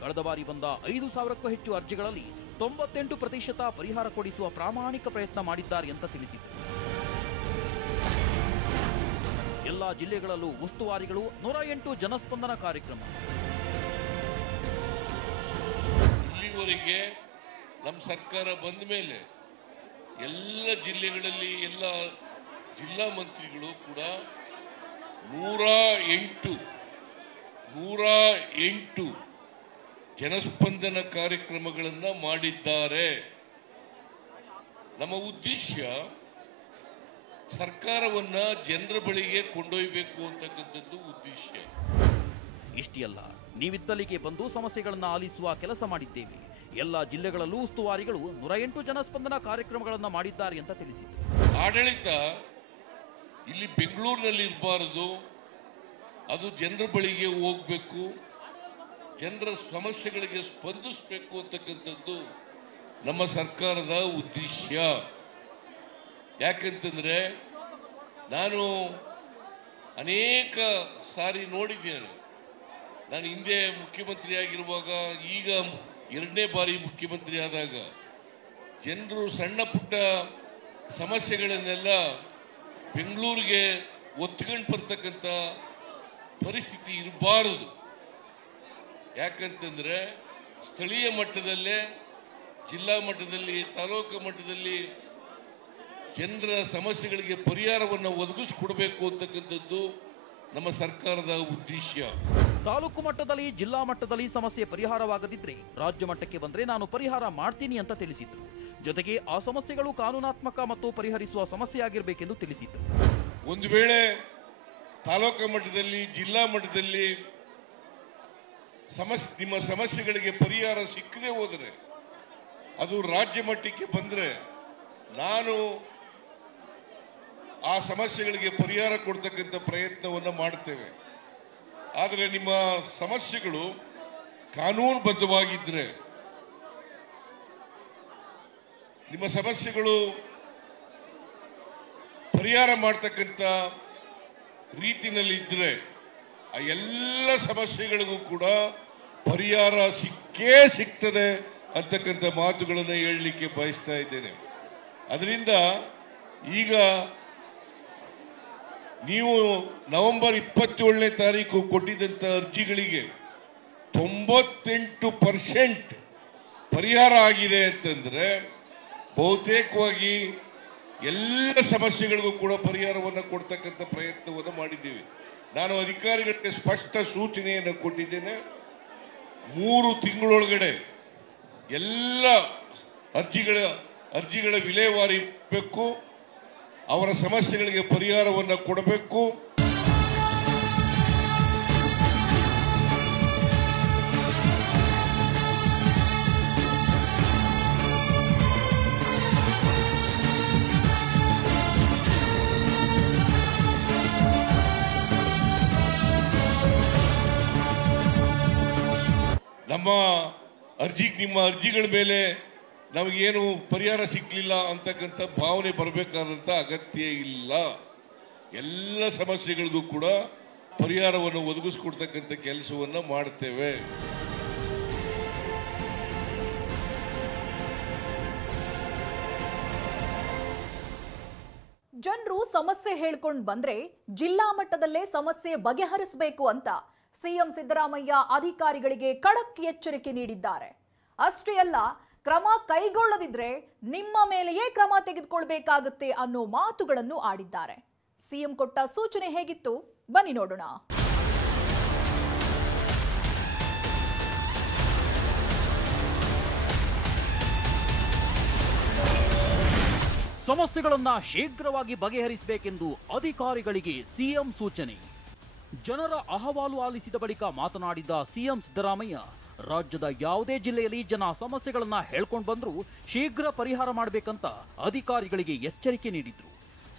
ಕಳೆದ ಬಾರಿ ಬಂದ 5,000ಕ್ಕೂ ಹೆಚ್ಚು ಅರ್ಜಿಗಳಲ್ಲಿ 98% ಪರಿಹಾರ ಕೊಡಿಸುವ ಪ್ರಾಮಾಣಿಕ ಪ್ರಯತ್ನ ಮಾಡಿದ್ದಾರೆ ಅಂತ ತಿಳಿಸಿದರು. ಎಲ್ಲಾ ಜಿಲ್ಲೆಗಳಲ್ಲೂ ಉಸ್ತುವಾರಿಗಳು 108 ಜನಸ್ಪಂದನ ಕಾರ್ಯಕ್ರಮ. ಇಲ್ಲಿವರೆಗೆ ನಮ್ಮ ಸರ್ಕಾರ ಬಂದ ಮೇಲೆ ಎಲ್ಲ ಜಿಲ್ಲೆಗಳಲ್ಲಿ ಎಲ್ಲ ಜಿಲ್ಲಾ ಮಂತ್ರಿಗಳು ಕೂಡ 108 ಜನಸ್ಪಂದನ ಕಾರ್ಯಕ್ರಮಗಳನ್ನು ಮಾಡಿದ್ದಾರೆ. ನಮ್ಮ ಉದ್ದೇಶ ಸರ್ಕಾರವನ್ನ ಜನರ ಬಳಿಗೆ ಕೊಂಡೊಯ್ಯಬೇಕು ಅಂತಕ್ಕಂಥದ್ದು ಉದ್ದೇಶ. ಇಷ್ಟೇ ಅಲ್ಲ, ನೀವಿದ್ದಲ್ಲಿಗೆ ಬಂದು ಸಮಸ್ಯೆಗಳನ್ನು ಆಲಿಸುವ ಕೆಲಸ ಮಾಡಿದ್ದೇವೆ. ಎಲ್ಲ ಜಿಲ್ಲೆಗಳಲ್ಲೂ ಉಸ್ತುವಾರಿಗಳು 108 ಜನಸ್ಪಂದನ ಕಾರ್ಯಕ್ರಮಗಳನ್ನು ಮಾಡಿದ್ದಾರೆ ಅಂತ ತಿಳಿಸಿದರು. ಆಡಳಿತ ಇಲ್ಲಿ ಬೆಂಗಳೂರಿನಲ್ಲಿ ಇರಬಾರದು, ಅದು ಜನರ ಬಳಿಗೆ ಹೋಗ್ಬೇಕು, ಜನರ ಸಮಸ್ಯೆಗಳಿಗೆ ಸ್ಪಂದಿಸಬೇಕು ಅಂತಕ್ಕಂಥದ್ದು ನಮ್ಮ ಸರ್ಕಾರದ ಉದ್ದೇಶ. ಯಾಕಂತಂದ್ರೆ ನಾನು ಅನೇಕ ಸಾರಿ ನೋಡಿದ್ದೇನೆ. ನಾನು ಹಿಂದೆ ಮುಖ್ಯಮಂತ್ರಿ ಆಗಿರುವಾಗ, ಈಗ 2ನೇ ಬಾರಿ ಮುಖ್ಯಮಂತ್ರಿ ಆದಾಗ ಜನರು ಸಣ್ಣ ಪುಟ್ಟ ಸಮಸ್ಯೆಗಳನ್ನೆಲ್ಲ ಬೆಂಗಳೂರಿಗೆ ಒತ್ಕೊಂಡು ಬರ್ತಕ್ಕಂಥ ಪರಿಸ್ಥಿತಿ ಇರಬಾರದು. ಯಾಕಂತಂದ್ರೆ ಸ್ಥಳೀಯ ಮಟ್ಟದಲ್ಲೇ, ಜಿಲ್ಲಾ ಮಟ್ಟದಲ್ಲಿ, ತಾಲೂಕು ಮಟ್ಟದಲ್ಲಿ ಜನರ ಸಮಸ್ಯೆಗಳಿಗೆ ಪರಿಹಾರವನ್ನು ಒದಗಿಸಿಕೊಡಬೇಕು ಅಂತಕ್ಕಂಥದ್ದು ನಮ್ಮ ಸರ್ಕಾರದ ಉದ್ದೇಶ. ತಾಲೂಕು ಮಟ್ಟದಲ್ಲಿ, ಜಿಲ್ಲಾ ಮಟ್ಟದಲ್ಲಿ ಸಮಸ್ಯೆ ಪರಿಹಾರವಾಗದಿದ್ರೆ ರಾಜ್ಯ ಮಟ್ಟಕ್ಕೆ ಬಂದ್ರೆ ನಾನು ಪರಿಹಾರ ಮಾಡ್ತೀನಿ ಅಂತ ತಿಳಿಸಿದ್ರು. ಜೊತೆಗೆ ಆ ಸಮಸ್ಯೆಗಳು ಕಾನೂನಾತ್ಮಕ ಮತ್ತು ಪರಿಹರಿಸುವ ಸಮಸ್ಯೆಯಾಗಿರಬೇಕೆಂದು ತಿಳಿಸಿದ್ರು. ಒಂದು ವೇಳೆ ತಾಲೂಕು ಮಟ್ಟದಲ್ಲಿ, ಜಿಲ್ಲಾ ಮಟ್ಟದಲ್ಲಿ ನಿಮ್ಮ ಸಮಸ್ಯೆಗಳಿಗೆ ಪರಿಹಾರ ಸಿಕ್ಕದೆ ಹೋದರೆ, ಅದು ರಾಜ್ಯ ಮಟ್ಟಕ್ಕೆ ಬಂದರೆ ನಾನು ಆ ಸಮಸ್ಯೆಗಳಿಗೆ ಪರಿಹಾರ ಕೊಡ್ತಕ್ಕಂಥ ಪ್ರಯತ್ನವನ್ನು ಮಾಡ್ತೇವೆ. ಆದರೆ ನಿಮ್ಮ ಸಮಸ್ಯೆಗಳು ಕಾನೂನುಬದ್ಧವಾಗಿದ್ದರೆ, ನಿಮ್ಮ ಸಮಸ್ಯೆಗಳು ಪರಿಹಾರ ಮಾಡ್ತಕ್ಕಂಥ ರೀತಿಯಲ್ಲಿ ಇದ್ದರೆ, ಆ ಎಲ್ಲ ಸಮಸ್ಯೆಗಳಿಗೂ ಕೂಡ ಪರಿಹಾರ ಸಿಗ್ತದೆ ಅಂತಕ್ಕಂಥ ಮಾತುಗಳನ್ನು ಹೇಳಲಿಕ್ಕೆ ಬಯಸ್ತಾ ಇದ್ದೇನೆ. ಅದರಿಂದ ಈಗ ನೀವು ನವೆಂಬರ್ 27ನೇ ತಾರೀಕು ಕೊಟ್ಟಿದ್ದಂಥ ಅರ್ಜಿಗಳಿಗೆ 98% ಪರಿಹಾರ ಆಗಿದೆ ಅಂತಂದ್ರೆ ಬಹುತೇಕವಾಗಿ ಎಲ್ಲ ಸಮಸ್ಯೆಗಳಿಗೂ ಕೂಡ ಪರಿಹಾರವನ್ನು ಕೊಡ್ತಕ್ಕಂಥ ಪ್ರಯತ್ನವನ್ನು ಮಾಡಿದ್ದೀವಿ. ನಾನು ಅಧಿಕಾರಿಗಳಿಗೆ ಸ್ಪಷ್ಟ ಸೂಚನೆಯನ್ನು ಕೊಟ್ಟಿದ್ದೇನೆ. 3 ತಿಂಗಳೊಳಗಡೆ ಎಲ್ಲ ಅರ್ಜಿಗಳ ವಿಲೇವಾರಿ ಬೇಕು, ಅವರ ಸಮಸ್ಯೆಗಳಿಗೆ ಪರಿಹಾರವನ್ನು ಕೊಡಬೇಕು. ನಿಮ್ಮ ಅರ್ಜಿಗಳ ಮೇಲೆ ನಮಗೇನು ಪರಿಹಾರ ಸಿಕ್ಕಲಿಲ್ಲ ಅಂತಕ್ಕಂಥ ಭಾವನೆ ಬರಬೇಕಾದಂಥ ಅಗತ್ಯ ಇಲ್ಲ. ಎಲ್ಲ ಸಮಸ್ಯೆಗಳಿಗೂ ಕೂಡ ಪರಿಹಾರವನ್ನು ಒದಗಿಸ್ಕೊಡ್ತಕ್ಕಂಥ ಕೆಲಸವನ್ನು ಮಾಡ್ತೇವೆ. ಜನರು ಸಮಸ್ಯೆ ಹೇಳ್ಕೊಂಡು ಬಂದ್ರೆ ಜಿಲ್ಲಾ ಮಟ್ಟದಲ್ಲೇ ಸಮಸ್ಯೆ ಬಗೆಹರಿಸಬೇಕು ಅಂತ ಸಿಎಂ ಸಿದ್ದರಾಮಯ್ಯ ಅಧಿಕಾರಿಗಳಿಗೆ ಖಡಕ್ ಎಚ್ಚರಿಕೆ ನೀಡಿದ್ದಾರೆ. ಅಷ್ಟೇ ಅಲ್ಲ, ಕ್ರಮ ಕೈಗೊಳ್ಳದಿದ್ರೆ ನಿಮ್ಮ ಮೇಲೆಯೇ ಕ್ರಮ ತೆಗೆದುಕೊಳ್ಬೇಕಾಗುತ್ತೆ ಅನ್ನೋ ಮಾತುಗಳನ್ನು ಆಡಿದ್ದಾರೆ. ಸಿಎಂ ಕೊಟ್ಟ ಸೂಚನೆ ಹೇಗಿತ್ತು ಬನ್ನಿ ನೋಡೋಣ. ಸಮಸ್ಯೆಗಳನ್ನ ಶೀಘ್ರವಾಗಿ ಬಗೆಹರಿಸಬೇಕೆಂದು ಅಧಿಕಾರಿಗಳಿಗೆ ಸಿಎಂ ಸೂಚನೆ. ಜನರ ಅಹವಾಲು ಆಲಿಸಿದ ಬಳಿಕ ಮಾತನಾಡಿದ ಸಿಎಂ ಸಿದ್ದರಾಮಯ್ಯ, ರಾಜ್ಯದ ಯಾವುದೇ ಜಿಲ್ಲೆಯಲ್ಲಿ ಜನ ಸಮಸ್ಯೆಗಳನ್ನ ಹೇಳ್ಕೊಂಡು ಬಂದರೂ ಶೀಘ್ರ ಪರಿಹಾರ ಮಾಡಬೇಕಂತ ಅಧಿಕಾರಿಗಳಿಗೆ ಎಚ್ಚರಿಕೆ ನೀಡಿದ್ರು.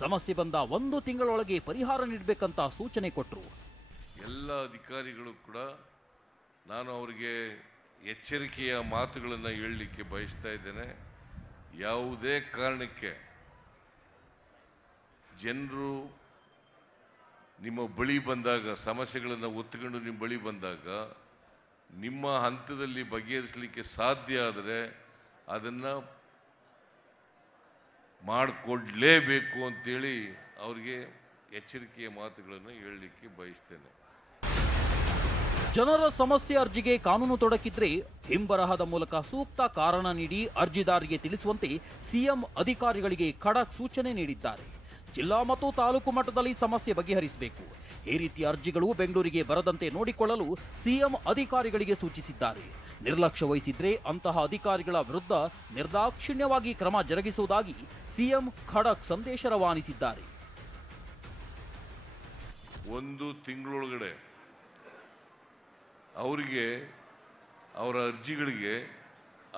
ಸಮಸ್ಯೆ ಬಂದ 1 ತಿಂಗಳೊಳಗೆ ಪರಿಹಾರ ನೀಡಬೇಕಂತ ಸೂಚನೆ ಕೊಟ್ಟರು. ಎಲ್ಲ ಅಧಿಕಾರಿಗಳು ಕೂಡ ನಾನು ಅವರಿಗೆ ಎಚ್ಚರಿಕೆಯ ಮಾತುಗಳನ್ನು ಹೇಳಲಿಕ್ಕೆ ಬಯಸ್ತಾ ಇದ್ದೇನೆ. ಯಾವುದೇ ಕಾರಣಕ್ಕೆ ಜನರು ನಿಮ್ಮ ಬಳಿ ಬಂದಾಗ, ಸಮಸ್ಯೆಗಳನ್ನು ಒತ್ತುಕೊಂಡು ನಿಮ್ಮ ಬಳಿ ಬಂದಾಗ, ನಿಮ್ಮ ಹಂತದಲ್ಲಿ ಬಗೆಹರಿಸಲಿಕ್ಕೆ ಸಾಧ್ಯ ಆದರೆ ಅದನ್ನು ಮಾಡಿಕೊಡ್ಲೇಬೇಕು ಅಂತೇಳಿ ಅವರಿಗೆ ಎಚ್ಚರಿಕೆಯ ಮಾತುಗಳನ್ನು ಹೇಳಲಿಕ್ಕೆ ಬಯಸ್ತೇನೆ. ಜನರ ಸಮಸ್ಯೆ ಅರ್ಜಿಗೆ ಕಾನೂನು ತೊಡಕಿದ್ರೆ ಹಿಂಬರಹದ ಮೂಲಕ ಸೂಕ್ತ ಕಾರಣ ನೀಡಿ ಅರ್ಜಿದಾರರಿಗೆ ತಿಳಿಸುವಂತೆ ಸಿಎಂ ಅಧಿಕಾರಿಗಳಿಗೆ ಖಡಕ್ ಸೂಚನೆ ನೀಡಿದ್ದಾರೆ. ಜಿಲ್ಲಾ ಮತ್ತು ತಾಲೂಕು ಮಟ್ಟದಲ್ಲಿ ಸಮಸ್ಯೆ ಬಗೆಹರಿಸಬೇಕು. ಈ ರೀತಿಯ ಅರ್ಜಿಗಳು ಬೆಂಗಳೂರಿಗೆ ಬರದಂತೆ ನೋಡಿಕೊಳ್ಳಲು ಸಿಎಂ ಅಧಿಕಾರಿಗಳಿಗೆ ಸೂಚಿಸಿದ್ದಾರೆ. ನಿರ್ಲಕ್ಷ್ಯ ವಹಿಸಿದ್ರೆ ಅಂತಹ ಅಧಿಕಾರಿಗಳ ವಿರುದ್ಧ ನಿರ್ದಾಕ್ಷಿಣ್ಯವಾಗಿ ಕ್ರಮ ಜರುಗಿಸುವುದಾಗಿ ಸಿಎಂ ಖಡಕ್ ಸಂದೇಶ ರವಾನಿಸಿದ್ದಾರೆ. 1 ತಿಂಗಳೊಳಗಡೆ ಅವರಿಗೆ ಅವರ ಅರ್ಜಿಗಳಿಗೆ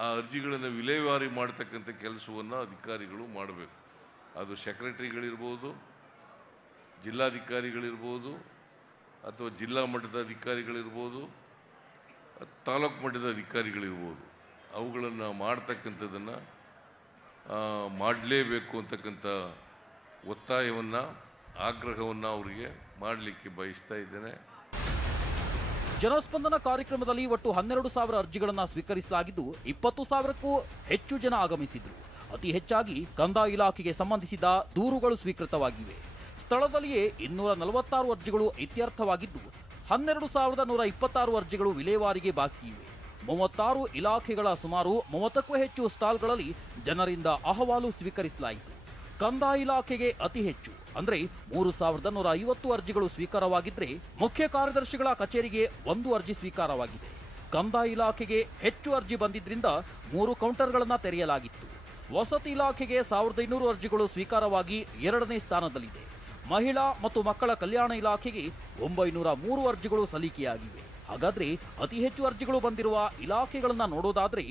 ಆ ಅರ್ಜಿಗಳನ್ನು ವಿಲೇವಾರಿ ಮಾಡ್ತಕ್ಕಂಥ ಕೆಲಸವನ್ನು ಅಧಿಕಾರಿಗಳು ಮಾಡಬೇಕು. ಅದು ಸೆಕ್ರೆಟರಿಗಳಿರ್ಬೋದು, ಜಿಲ್ಲಾಧಿಕಾರಿಗಳಿರ್ಬೋದು, ಅಥವಾ ಜಿಲ್ಲಾ ಮಟ್ಟದ ಅಧಿಕಾರಿಗಳಿರ್ಬೋದು, ತಾಲೂಕು ಮಟ್ಟದ ಅಧಿಕಾರಿಗಳಿರ್ಬೋದು. ಅವುಗಳನ್ನು ಮಾಡ್ತಕ್ಕಂಥದ್ದನ್ನು ಮಾಡಲೇಬೇಕು ಅಂತಕ್ಕಂಥ ಒತ್ತಾಯವನ್ನು, ಆಗ್ರಹವನ್ನು ಅವರಿಗೆ ಮಾಡಲಿಕ್ಕೆ ಬಯಸ್ತಾ ಇದ್ದೇನೆ. ಜನಸ್ಪಂದನ ಕಾರ್ಯಕ್ರಮದಲ್ಲಿ ಒಟ್ಟು 12,000 ಅರ್ಜಿಗಳನ್ನು ಸ್ವೀಕರಿಸಲಾಗಿದ್ದು 20,000ಕ್ಕೂ ಹೆಚ್ಚು ಜನ ಆಗಮಿಸಿದ್ರು. ಅತಿ ಹೆಚ್ಚಾಗಿ ಕಂದಾಯ ಇಲಾಖೆಗೆ ಸಂಬಂಧಿಸಿದ ದೂರುಗಳು ಸ್ವೀಕೃತವಾಗಿವೆ. ಸ್ಥಳದಲ್ಲಿಯೇ 246 ಅರ್ಜಿಗಳು ಇತ್ಯರ್ಥವಾಗಿದ್ದು 12,126 ಅರ್ಜಿಗಳು ವಿಲೇವಾರಿಗೆ ಬಾಕಿ ಇವೆ. 36 ಇಲಾಖೆಗಳ ಸುಮಾರು 30ಕ್ಕೂ ಹೆಚ್ಚು ಸ್ಟಾಲ್ಗಳಲ್ಲಿ ಜನರಿಂದ ಅಹವಾಲು ಸ್ವೀಕರಿಸಲಾಯಿತು. ಕಂದಾಯ ಇಲಾಖೆಗೆ ಅತಿ ಹೆಚ್ಚು ಅಂದ್ರೆ 3,150 ಅರ್ಜಿಗಳು ಸ್ವೀಕಾರವಾಗಿದ್ರೆ ಮುಖ್ಯ ಕಾರ್ಯದರ್ಶಿಗಳ ಕಚೇರಿಗೆ 1 ಅರ್ಜಿ ಸ್ವೀಕಾರವಾಗಿದೆ. ಕಂದಾಯ ಇಲಾಖೆಗೆ ಹೆಚ್ಚು ಅರ್ಜಿ ಬಂದಿದ್ರಿಂದ 3 ಕೌಂಟರ್ಗಳನ್ನು ತೆರೆಯಲಾಗಿತ್ತು. ವಸತಿ ಇಲಾಖೆಗೆ 1,500 ಅರ್ಜಿಗಳು ಸ್ವೀಕಾರವಾಗಿ 2ನೇ ಸ್ಥಾನದಲ್ಲಿದೆ. ಮಹಿಳಾ ಮತ್ತು ಮಕ್ಕಳ ಕಲ್ಯಾಣ ಇಲಾಖೆಗೆ 903 ಅರ್ಜಿಗಳು ಸಲ್ಲಿಕೆಯಾಗಿವೆ. ಹಾಗಾದ್ರೆ ಅತಿ ಹೆಚ್ಚು ಅರ್ಜಿಗಳು ಬಂದಿರುವ ಇಲಾಖೆಗಳನ್ನ ನೋಡೋದಾದ್ರೆ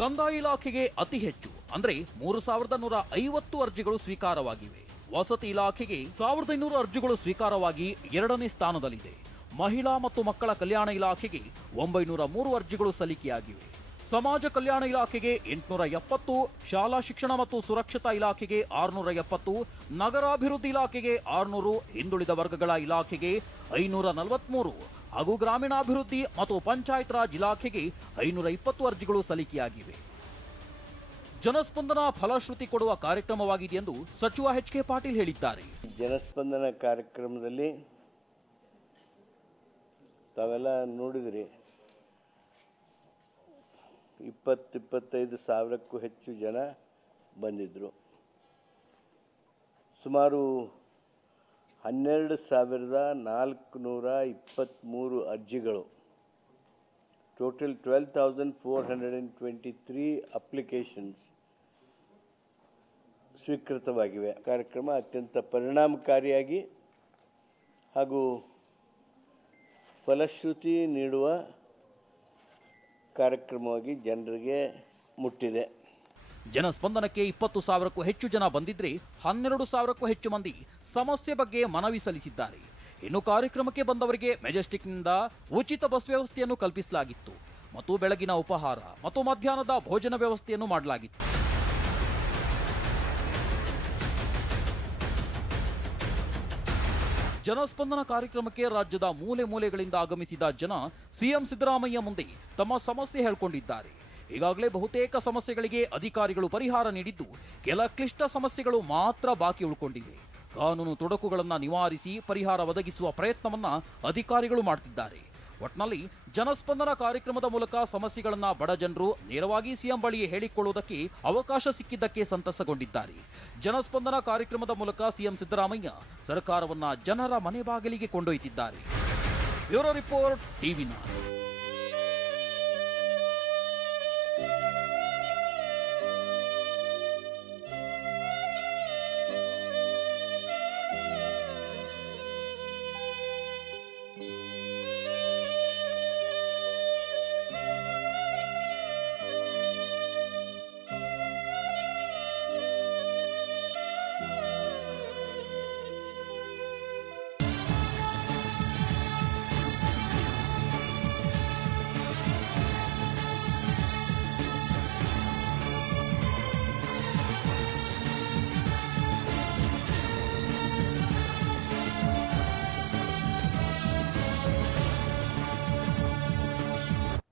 ಕಂದಾಯ ಇಲಾಖೆಗೆ ಅತಿ ಹೆಚ್ಚು ಅಂದ್ರೆ 3,150 ಅರ್ಜಿಗಳು ಸ್ವೀಕಾರವಾಗಿವೆ. ವಸತಿ ಇಲಾಖೆಗೆ 1,500 ಅರ್ಜಿಗಳು ಸ್ವೀಕಾರವಾಗಿ 2ನೇ ಸ್ಥಾನದಲ್ಲಿದೆ. ಮಹಿಳಾ ಮತ್ತು ಮಕ್ಕಳ ಕಲ್ಯಾಣ ಇಲಾಖೆಗೆ 903 ಅರ್ಜಿಗಳು ಸಲ್ಲಿಕೆಯಾಗಿವೆ. ಸಮಾಜ ಕಲ್ಯಾಣ ಇಲಾಖೆಗೆ 870, ಶಾಲಾ ಶಿಕ್ಷಣ ಮತ್ತು ಸುರಕ್ಷತಾ ಇಲಾಖೆಗೆ 670, ನಗರಾಭಿವೃದ್ಧಿ ಇಲಾಖೆಗೆ 600, ಹಿಂದುಳಿದ ವರ್ಗಗಳ ಇಲಾಖೆಗೆ 543 ಹಾಗೂ ಗ್ರಾಮೀಣಾಭಿವೃದ್ಧಿ ಮತ್ತು ಪಂಚಾಯತ್ ರಾಜ್ ಇಲಾಖೆಗೆ 520 ಅರ್ಜಿಗಳು ಸಲ್ಲಿಕೆಯಾಗಿವೆ. ಜನಸ್ಪಂದನ ಫಲಶ್ರುತಿ ಕೊಡುವ ಕಾರ್ಯಕ್ರಮವಾಗಿದೆ ಎಂದು ಸಚಿವ ಎಚ್.ಕೆ. ಪಾಟೀಲ್ ಹೇಳಿದ್ದಾರೆ. ಜನಸ್ಪಂದನ ಕಾರ್ಯಕ್ರಮದಲ್ಲಿ ತಾವೆಲ್ಲ ನೋಡಿದ್ರಿ, 20-25 ಸಾವಿರಕ್ಕೂ ಹೆಚ್ಚು ಜನ ಬಂದಿದ್ದರು. ಸುಮಾರು 12,423 ಅರ್ಜಿಗಳು, ಟೋಟಲ್ 12,423 ಅಪ್ಲಿಕೇಶನ್ಸ್ ಸ್ವೀಕೃತವಾಗಿವೆ. ಕಾರ್ಯಕ್ರಮ ಅತ್ಯಂತ ಪರಿಣಾಮಕಾರಿಯಾಗಿ ಹಾಗೂ ಫಲಶ್ರುತಿ ನೀಡುವ ಕಾರ್ಯಕ್ರಮವಾಗಿ ಜನರಿಗೆ ಮುಟ್ಟಿದೆ. ಜನಸ್ಪಂದನಕ್ಕೆ 20,000ಕ್ಕೂ ಹೆಚ್ಚು ಜನ ಬಂದಿದ್ರೆ 12,000ಕ್ಕೂ ಹೆಚ್ಚು ಮಂದಿ ಸಮಸ್ಯೆ ಬಗ್ಗೆ ಮನವಿ ಸಲ್ಲಿಸಿದ್ದಾರೆ. ಇನ್ನು ಕಾರ್ಯಕ್ರಮಕ್ಕೆ ಬಂದವರಿಗೆ ಮೆಜೆಸ್ಟಿಕ್ನಿಂದ ಉಚಿತ ಬಸ್ ವ್ಯವಸ್ಥೆಯನ್ನು ಕಲ್ಪಿಸಲಾಗಿತ್ತು ಮತ್ತು ಬೆಳಗಿನ ಉಪಹಾರ ಮತ್ತು ಮಧ್ಯಾಹ್ನದ ಭೋಜನ ವ್ಯವಸ್ಥೆಯನ್ನು ಮಾಡಲಾಗಿತ್ತು. ಜನಸ್ಪಂದನ ಕಾರ್ಯಕ್ರಮಕ್ಕೆ ರಾಜ್ಯದ ಮೂಲೆ ಮೂಲೆಗಳಿಂದ ಆಗಮಿಸಿದ ಜನ ಸಿಎಂ ಸಿದ್ದರಾಮಯ್ಯ ಮುಂದೆ ತಮ್ಮ ಸಮಸ್ಯೆ ಹೇಳಿಕೊಂಡಿದ್ದಾರೆ. ಈಗಾಗಲೇ ಬಹುತೇಕ ಸಮಸ್ಯೆಗಳಿಗೆ ಅಧಿಕಾರಿಗಳು ಪರಿಹಾರ ನೀಡಿದ್ದು, ಕೆಲ ಕ್ಲಿಷ್ಟ ಸಮಸ್ಯೆಗಳು ಮಾತ್ರ ಬಾಕಿ ಉಳ್ಕೊಂಡಿವೆ. ಕಾನೂನು ತೊಡಕುಗಳನ್ನು ನಿವಾರಿಸಿ ಪರಿಹಾರ ಒದಗಿಸುವ ಪ್ರಯತ್ನವನ್ನ ಅಧಿಕಾರಿಗಳು ಮಾಡುತ್ತಿದ್ದಾರೆ. ಒಟ್ನಲ್ಲಿ ಜನಸ್ಪಂದನ ಕಾರ್ಯಕ್ರಮದ ಮೂಲಕ ಸಮಸ್ಯೆಗಳನ್ನ ಬಡ ಜನರು ನೇರವಾಗಿ ಸಿಎಂ ಬಳಿಯೇ ಹೇಳಿಕೊಳ್ಳುವುದಕ್ಕೆ ಅವಕಾಶ ಸಿಕ್ಕಿದ್ದಕ್ಕೆ ಸಂತಸಗೊಂಡಿದ್ದಾರೆ. ಜನಸ್ಪಂದನ ಕಾರ್ಯಕ್ರಮದ ಮೂಲಕ ಸಿಎಂ ಸಿದ್ದರಾಮಯ್ಯ ಸರ್ಕಾರವನ್ನ ಜನರ ಮನೆ ಬಾಗಿಲಿಗೆ ಕೊಂಡೊಯ್ತಿದ್ದಾರೆ. Bureau report, TV 9.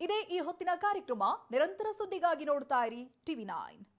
ಇದೇ ಈ ಹೊತ್ತಿನ ಕಾರ್ಯಕ್ರಮ. ನಿರಂತರ ಸುದ್ದಿಗಾಗಿ ನೋಡ್ತಾ ಇರಿ ಟಿವಿ 9.